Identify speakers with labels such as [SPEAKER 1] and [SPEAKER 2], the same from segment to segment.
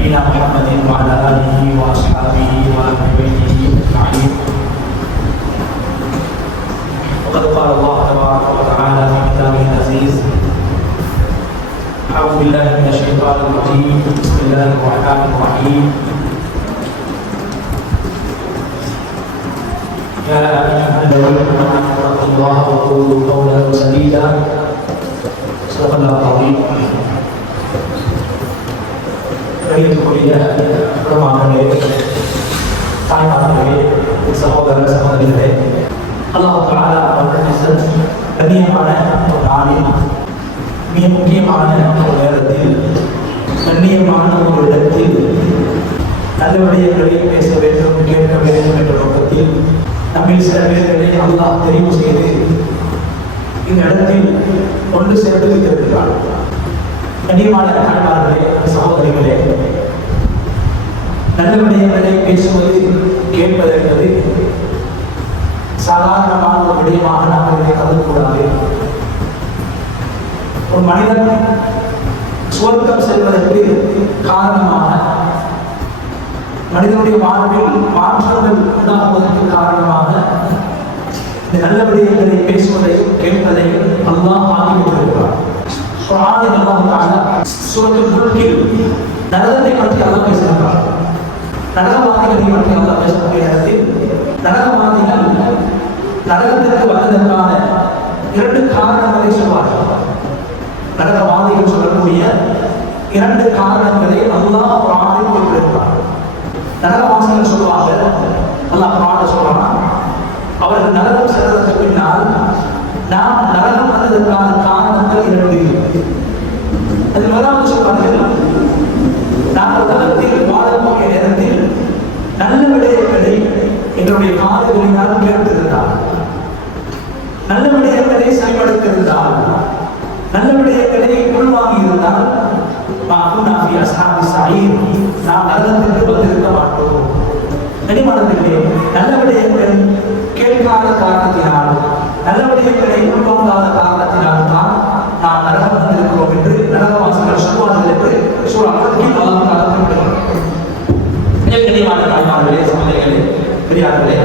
[SPEAKER 1] نبينا محمد وعلى آله وأصحابه وأهل بيته أجمعين. وقد قال الله تبارك وتعالى في كتابه العزيز أعوذ بالله من الشيطان الرجيم بسم الله الرحمن الرحيم. يا أيها الذين آمنوا اتقوا الله وقولوا قولا سديدا. صدق الله العظيم. கணியத்துக்குரிய குடும்பங்களே தாய்மார்களே சகோதர சகோதரிகளே அல்லாஹால அவர்கள் கண்ணியமான ஒரு ஆணையம் மிக முக்கியமான ஒரு நேரத்தில் கண்ணியமான ஒரு இடத்தில் நல்ல விடயங்களை பேச வேண்டும் கேட்க வேண்டும் என்ற நோக்கத்தில் நம்மில் சில பேர்களை அல்லாஹ் தெரிவு செய்து இந்த இடத்தில் கொண்டு சேர்த்து வைத்திருக்கிறார். கண்ணியமான தாய்மார்களே சகோதரிகளே நல்ல பேசுவது கேட்பது என்பது சாதாரணமான ஒரு விடயமாக நாம் இதை கருதக்கூடாது. ஒரு மனிதன் சுவர்க்கம் செல்வதற்கு காரணமான மனிதனுடைய வாழ்வில் மாற்றங்கள் உண்டாகுவதற்கு காரணமாக இந்த நல்ல விடயங்களை பேசுவதையும் கேட்பதையும் அல்லாஹ் ஆகிவிட்டிருக்கிறார் வைத்திருக்கிறார் அல்லாஹ் தஆலா நரகத்தை பற்றி அல்லாஹ் பேசுகிறார் நரகவாதிகளை பற்றி அல்லாஹ் பேசக்கூடிய நேரத்தில் நரகவாதிகள் நரகத்திற்கு வந்ததற்கான இரண்டு காரணங்களை சொல்வார்கள் நரகவாதிகள் சொல்லக்கூடிய இரண்டு காரணங்களை அல்லா குரானில் குறிப்பிடுகிறார் நரகவாசிகள் சொல்லுவாங்க அல்லா பிராண சொல்றான் அவர்கள் நரகம் சென்றதற்கு பின்னால் நாம் நரகம் வந்ததற்கான காரணங்கள் இரண்டு அதில் முதலாவது சொல்வார்கள் நாங்கள் உலகத்தில் வாழக்கூடிய நேரத்தில் நல்ல விடயங்களை எங்களுடைய காதுகளினால் உயர்த்திருந்தார் நல்ல விடயங்களை செயல்படுத்திருந்தால் நல்ல விடயங்களை உள்வாங்கி இருந்தால் மாகுனாஃபி அஸ்ஹாபி சயீர் நாம் நரகத்திற்கு வந்திருக்க மாட்டோம். கனிமணத்திலே நல்ல விடயங்களை கேட்காத காரணத்தினால் நல்ல விடயங்களை உள்வாங்காத காரணத்தினால் தான் நாம் நரகம் வந்திருக்கிறோம் என்று நரகவாசிகள் பெரியார்களே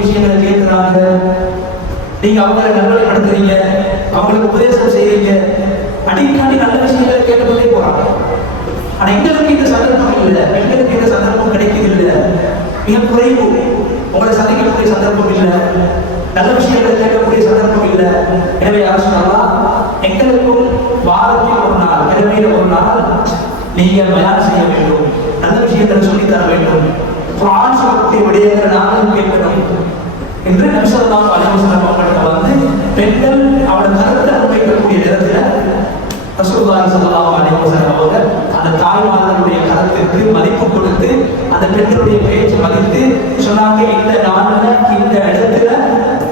[SPEAKER 1] விஷயங்களை கேட்கிறாங்க. நீங்க அவங்களை நல்வழிப்படுத்துறீங்க அவங்களுக்கு உபதேசம் செய்யறீங்க அடிக்கடி நல்ல விஷயங்களை கேட்டுக்கொண்டே போறாங்க. ஆனா எங்களுக்கு இந்த சந்தர்ப்பம் இல்லை. எங்களுக்கு இந்த சந்தர்ப்பம் கிடைக்கிறது இல்லை. மிக குறைவு. உங்களை சந்திக்கக்கூடிய சந்தர்ப்பம் இல்லை. நல்ல விஷயங்களை கேட்கக்கூடிய சந்தர்ப்பம் இல்லை. எனவே யார் சொன்னாலா எங்களுக்கும் வாரத்தில் ஒரு நாள் கிழமையில ஒரு நாள் நீங்கள் பயான் செய்ய வேண்டும். நல்ல விஷயங்களை சொல்லித் தர வேண்டும். குரான் சொல்லக்கூடிய விடயங்களை நாங்களும் கேட்கணும். என்று நபிசல்லாம் அலிவசலம் அவங்களுக்கு வந்து பெண்கள் அவளை கருத்தை முன்வைக்கக்கூடிய நேரத்தில் ரசூலுல்லாஹி சொல்லலாம் அலைஹி அவங்க அந்த தாய்மார்களுடைய கருத்திற்கு மதிப்பு கொடுத்து அந்த பெண்களுடைய பேச்சு மதித்து சொன்னாங்க இந்த நான் இந்த இடத்துல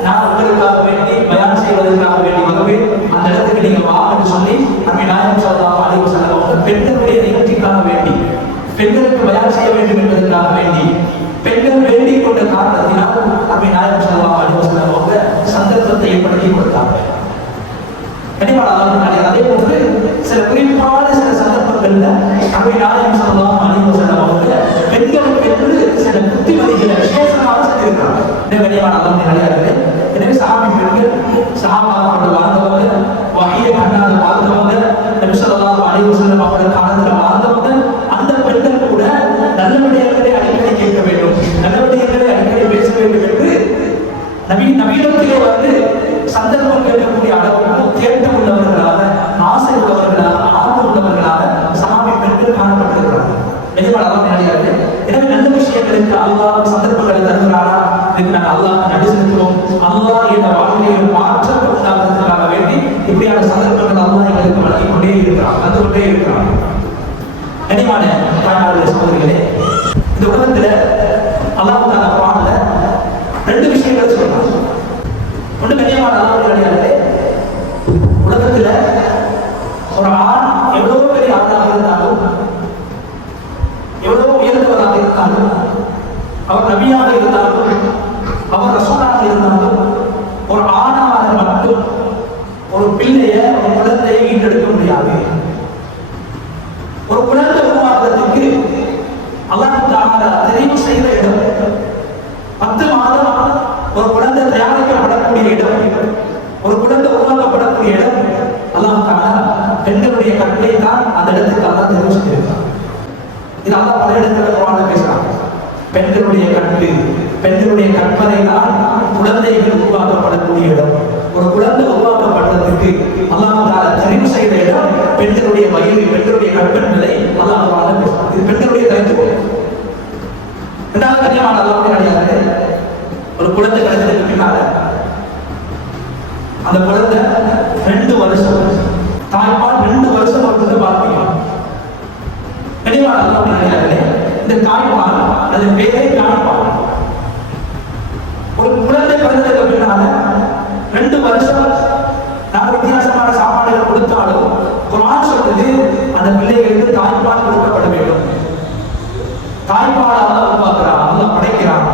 [SPEAKER 1] நான் உங்களுக்காக வேண்டி பயான் செய்வதற்காக வேண்டி வருவேன் அந்த இடத்துக்கு நீங்க வாங்கன்னு சொல்லி நம்ம நாயகம் ஸல்லல்லாஹு அலைஹி வஸல்லம் அவங்க பெண்களுடைய நிகழ்ச்சிக்காக வேண்டி பெண்களுக்கு பயான் செய்ய வேண்டும் என்பதற்காக வேண்டி பெண்கள் வேண்டிக் கொண்ட காரணத்தினால் நம்ம நாயகம் ஸல்லல்லாஹு அலைஹி வஸல்லம் அவங்க சந்தர்ப்பத்தை ஏற்படுத்தி கொடுத்தாங்க கனிமலாளர்களே அதே போன்று சில குறிப்பான சில சந்தர்ப்பங்கள்ல அவை நாயகம் சொல்லலாம் அழிவு செல்லம் அவங்க பெண்களுக்கு என்று சில புத்திமதிகளை விசேஷமாக செஞ்சிருக்கிறாங்க இந்த கனிமலாளர் நிலையாளர்களே எனவே சாமி பெண்கள் சஹாபாக்களோட வாழ்ந்தவங்க கனிமான தாய்மார்களே சகோதரிகளே இந்த உலகத்துல அல்லாஹ் தாலா பாடல ரெண்டு விஷயங்களை சொல்றான். ஒன்று கண்ணியமான அல்லாஹ்வுடைய கிடையாது உலகத்துல ஒரு ஆண் எவ்வளவு பெரிய ஆணாக இருந்தாலும் எவ்வளவு உயர்ந்தவராக இருந்தாலும் அவர் நபியாக இருந்தாலும் அவர் ரசூலாக இருந்தாலும் ஒரு ஆணாக மட்டும் ஒரு பிள்ளைய ஒரு குழந்தையை ஈட்டெடுக்க முடியாது ஒரு குழந்தை உருவாக்குறதுக்கு அல்லாஹ் தாலா தெரிவு செய்த இடம் பத்து மாதம் ஒரு குழந்தை தயாரிக்கப்படக்கூடிய இடம் ஒரு குழந்தை உருவாக்கப்படக்கூடிய இடம் அல்லாஹ் தாலா பெண்களுடைய கட்டை தான் அந்த இடத்துக்கு அல்லாஹ் தெரிவு செய்திருக்கிறார் இது அல்லாஹ் பல இடத்துல குர்ஆன்ல பேசுறாங்க பெண்களுடைய கட்டு பெண்களுடைய கற்பனை தான் குழந்தைகள் உருவாக்கப்படக்கூடிய இடம் ஒரு குழந்தை உருவாக்கப்பட்டதற்கு அல்லாஹ் தெரிவு செய்த இடம் பெண்களுடைய வயிறு பெண்களுடைய கற்பனை அல்லாஹ் தாலா இது பெண்களுடைய தனித்துவம் இரண்டாவது கல்யாணம் அல்லாஹ்வுடைய அடியார்களே ஒரு குழந்தை கிடைச்சதுக்கு பின்னால அந்த குழந்தை ரெண்டு வருஷம் தாய்ப்பால் ரெண்டு வருஷம் ஒரு பார்ப்பீங்க கனிவான அல்லாஹ்வுடைய அடியார்களே இந்த தாய்ப்பால் அது பேரை நான் ஒரு குழந்தை பிறந்ததுக்கு பின்னால ரெண்டு வருஷம் நாம வித்தியாசமான சாப்பாடுகள் கொடுத்தாலும் குர்ஆன் சொல்றது அந்த பிள்ளைகளுக்கு தாய்ப்பால் கொடுக்கப்பட வேண்டும் தாய்ப்பால் அல்லாஹ் உருவாக்குறான் அல்லாஹ் படைக்கிறான்.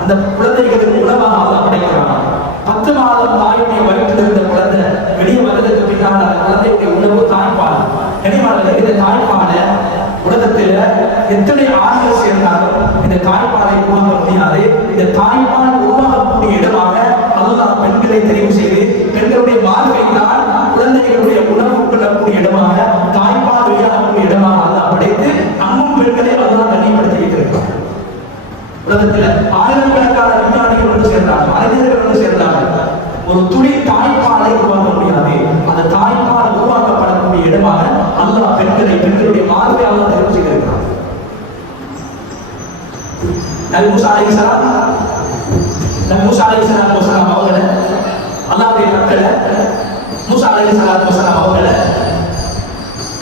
[SPEAKER 1] அந்த குழந்தைகளுக்கு உணவாக அல்லாஹ் படைக்கிறான் பத்து மாதம் தாயுடைய வயிற்றில் இருந்த குழந்தை வெளியே வந்ததுக்கு பின்னால் அந்த குழந்தையுடைய உணவு தாய்ப்பால் கனிவாளர் இந்த தாய்ப்பாலை உலகத்தில் எத்தனை ஆண்கள் சேர்ந்தாலும் இந்த தாய்ப்பாலை உருவாக்க முடியாது இந்த தாய்ப்பால் உருவாகக்கூடிய இடமாக அல்லாஹ் பெண்களை தெரிவு செய்து பெண்களுடைய வாழ்க்கை தான் குழந்தைகளுடைய உணவு கொள்ளக்கூடிய இடமாக தாய்ப்பால் வெளியாகக்கூடிய இடமாக அல்லாஹ் படைத்து அங்கும் பெண்களை அல்லாஹ் கண்ணியப்படுத்தி வைத்திருக்கிறார் உலகத்துல ஆயிரக்கணக்கான விஞ்ஞானிகள் வந்து சேர்ந்தாங்க அறிஞர்கள் வந்து சேர்ந்தாங்க ஒரு துளி தாய்ப்பாலை உருவாக்க முடியாது அந்த தாய்ப்பால் உருவாக்கப்படக்கூடிய இடமாக அல்லாஹ் பெண்களை பெண்களுடைய வாழ்வை அல்லாஹ் தெரிவு செய்திருக்கிறார் நபி மூசா அலைஹிஸ்ஸலாம் நபி மூசா அலைஹிஸ்ஸலாம் வஸலாம் அவங்கள அல்லாஹ்வுடைய மக்களை மூசா அலைஹிஸ்ஸலாம் வஸலாம் அவங்கள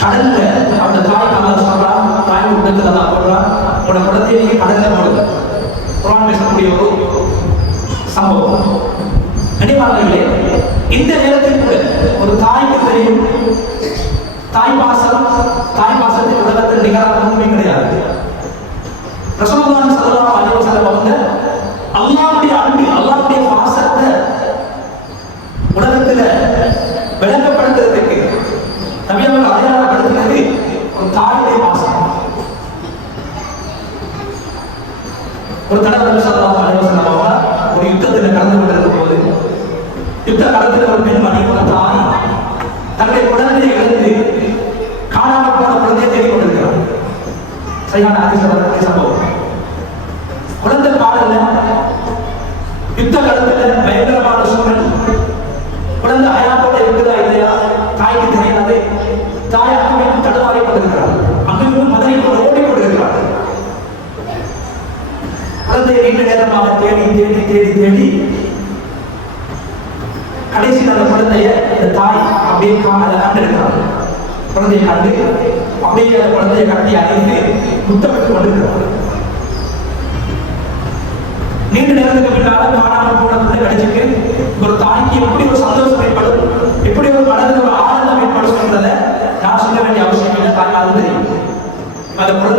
[SPEAKER 1] கடல்ல அந்த தாய் அல்லாஹ் சொல்றா தாய் உடத்துல அல்லாஹ் சொல்றான் உன குழந்தையை நீங்க கடல்ல போடுங்க. குர்ஆன் பேசக்கூடிய ஒரு சம்பவம். கனிமார்களே இந்த நேரத்தில் கூட ஒரு தாய்க்கு தெரியும். தாய் பாசம் தாய் பாசத்தின் உலகத்தில் நிகராக ஒன்றுமே கிடையாது. ரசூலுல்லாஹி ஸல்லல்லாஹு அலைஹி வஸல்லம் அவங்க அல்லாஹ்வுடைய அன்பு அல்லாஹ்வுடைய பாசத்தை உலகத்துல விளங்கப்படுத்துறதுக்கு நபி அவங்க அடையாளப்படுத்துறது ஒரு தாயுடைய பாசம். ஒரு தடவை நபி ஸல்லல்லாஹு அலைஹி வஸல்லம் அவங்க ஒரு யுத்தத்தில் கலந்து கொண்டிருக்கும் போது யுத்த காலத்தில் ஒரு பெண்மணி ஒரு தாய் தன்னுடைய குழந்தையை இழந்து காணாமல் போன குழந்தையை தேடிக் கொண்டிருக்கிறார். சரியான அதிசய ஆண்டு அப்படிங்கிற குழந்தையை கடத்தி அழைத்து முத்தமிட்டு கொண்டிருக்கிறார் நீண்ட நேரத்துக்கு பின்னாலும் காணாமல் போன பிள்ளை கிடைச்சிருக்கு ஒரு தாய்க்கு எப்படி ஒரு சந்தோஷம் ஏற்படும் எப்படி ஒரு மனதில் ஒரு ஆனந்தம் ஏற்படும் என்றதை நான் சொல்ல வேண்டிய அவசியம் இல்லை தாய் அந்த குழந்தை